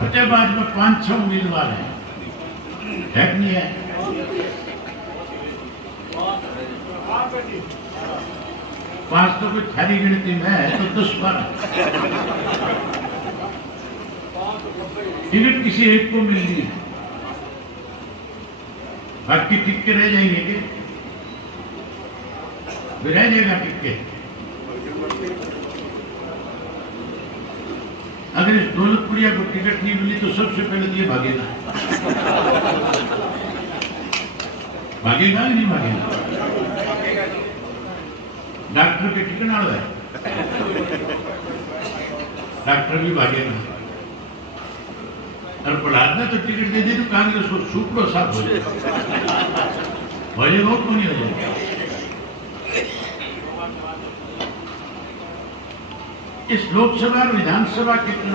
फतेहाबाद में 5-6 उम्मीदवार हैं, है कि नहीं है? पांच तो कोई थारी गिनती में है तो 10-12 टिकट किसी एक को मिलनी है, बाकी टिक्के रह जाएंगे कि रह जाएगा टिक्के। अगर इस दौलतपुरिया को टिकट नहीं मिली तो सबसे पहले तो ये भागेगा। भागेगा नहीं भागेगा? डॉक्टर के टिकट आ रहा है, डॉक्टर भी भागेगा। और प्रहलाद ने तो टिकट दे दी तो कांग्रेस को सुपड़ो साफ हो जाएगा, क्यों नहीं हो जाएगा? इस लोकसभा और विधानसभा के चुनाव